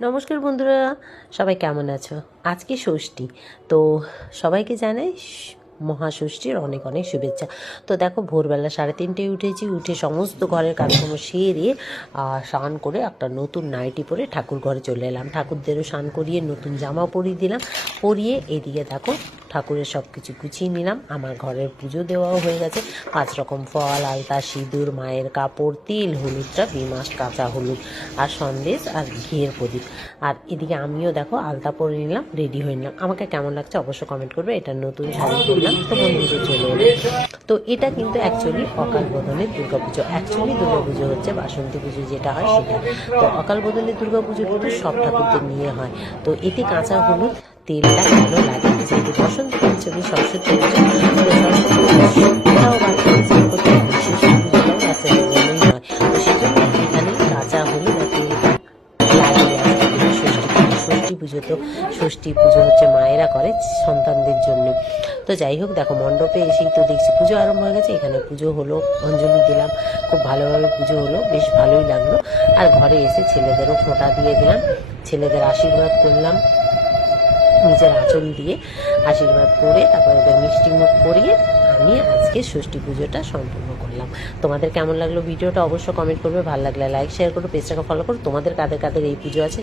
নমস্কার বন্ধুরা, সবাই কেমন আছো? আজকে ষষ্ঠী, তো সবাইকে জানাই মহাষষ্ঠীর অনেক অনেক শুভেচ্ছা। তো দেখো, ভোরবেলা 3:30টায় উঠেছি, উঠে সমস্ত ঘরের কাজকর্ম সেরে স্নান করে একটা নতুন নাইটি পরে ঠাকুর ঘরে চলে এলাম। ঠাকুরদেরও স্নান করিয়ে নতুন জামা পরিয়ে দিলাম। পরিয়ে এদিকে দেখো ঠাকুরের সব কিছু গুছিয়ে নিলাম। আমার ঘরের পুজো দেওয়াও হয়ে গেছে। 5 রকম ফল, আলতা, সিঁদুর, মায়ের কাপড়, তেল, হলুদটা 2 মাস কাঁচা হলুদ, আর সন্দেশ আর ঘিয়ের প্রদীপ। আর এদিকে আমিও দেখো আলতা পরে নিলাম, রেডি হয়ে নিলাম। আমাকে কেমন লাগছে অবশ্য কমেন্ট করবে। এটা নতুন শাড়ি পরলাম, তো মন্দিরে চলে এলাম। তো এটা কিন্তু অ্যাকচুয়ালি অকাল বোধনের দুর্গাপুজো। অ্যাকচুয়ালি দুর্গাপুজো হচ্ছে বাসন্তী পুজো যেটা হয় সেটা। তো অকাল বোধনের দুর্গাপুজো কিন্তু সব ঠাকুরদের নিয়ে হয়। তো এতে কাঁচা হলুদ তেলটা ভালো লাগে, যেহেতু বসন্ত পঞ্চমী সরস্বতী পুজো, তো সরস্বতী পুজোটাও বাচ্চাদের করতে হয়, সরস্বতী পুজোটাও বাচ্চাদের জন্যই হয়। তো সেজন্য এখানে কাঁচা হলুদ আর তেলটা লাগিয়ে আসতে ষষ্ঠী পুজো। তো ষষ্ঠী পুজো হচ্ছে মায়েরা করে সন্তানদের জন্য। তো যাই হোক, দেখো মণ্ডপে এসেই তো দেখছি পুজো আরম্ভ হয়ে গেছে। এখানে পুজো হলো, অঞ্জলি দিলাম, খুব ভালোভাবে পুজো হলো, বেশ ভালোই লাগলো। আর ঘরে এসে ছেলেদেরও ফোঁটা দিয়ে দিলাম, ছেলেদের আশীর্বাদ করলাম, নিজের আঁচল দিয়ে আশীর্বাদ করে তারপর ওদের মিষ্টি মুখ করিয়ে আমি আজকে ষষ্ঠী পুজোটা সম্পূর্ণ করলাম। তোমাদের কেমন লাগলো ভিডিওটা অবশ্য কমেন্ট করবে, ভালো লাগলে লাইক শেয়ার করো, পেজটাকে ফলো করো। তোমাদের কাদের কাদের এই পুজো আছে